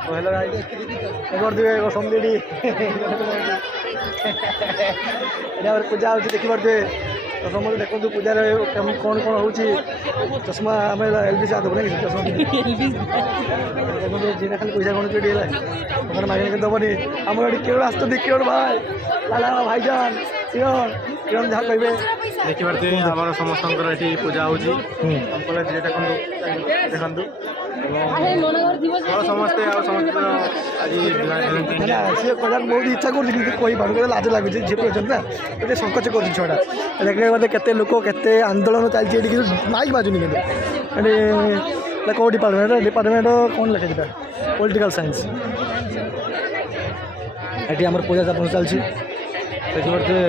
hello guys देखिपे समझी पूजा हो देखिपे तो समझ देखो पूजा कौन कौन हो चश्मा आम एलबी से देव ना चश्मा जी खाली पैसा कौन चुटी है मागने दबनी आम ये किरण आस किरण भाई लाला भाईजान किरण किरण जहाँ कहे देखिए आम समस्त ये पूजा हो देखु समस्ते आज सी कहना बहुत इच्छा कर लाज लगुच झील ना ये संकोच कर छुआ देखने के लोक के आंदोलन चलती माइक बाजुनि कौ डिपार्टमेंट डिपार्टमेंट कौन लिखे पॉलिटिकल साइंस ये आम पूजा जापन चलती देखिए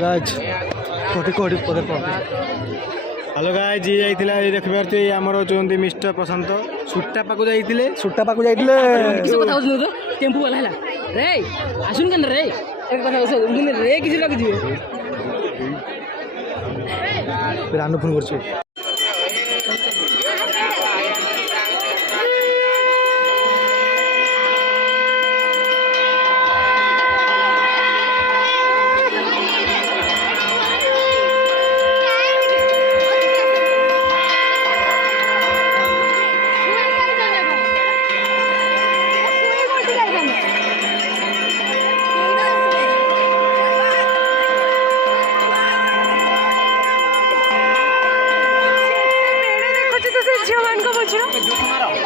राज कोटी कोटी पदे हेलो गाय जी जाइए ये देखिए आमर हूँ मिस्टर प्रशांत सुट्टा पाक जाइए सुट्टा पाक जाइए टेम्पू वाला है रे आसुन के रे एक बार रे किसी लगे रानू फोन कर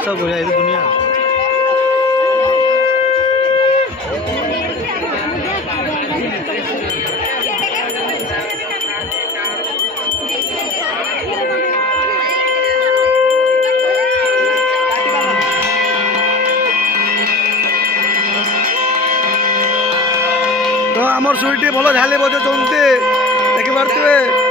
सब हो जाए दुनिया तो आमर सुईटी भल झाले बजाते देखी पारे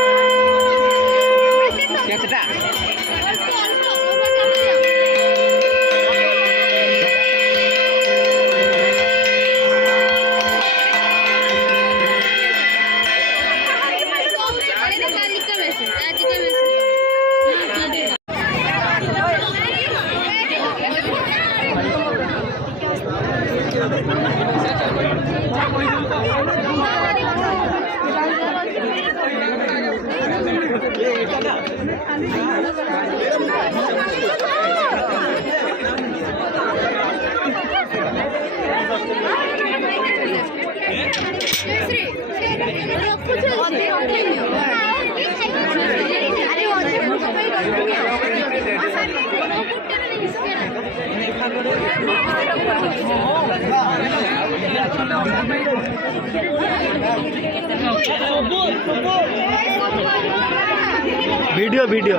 वीडियो वीडियो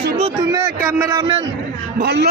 शुभ तुम्हें कैमरामैन भल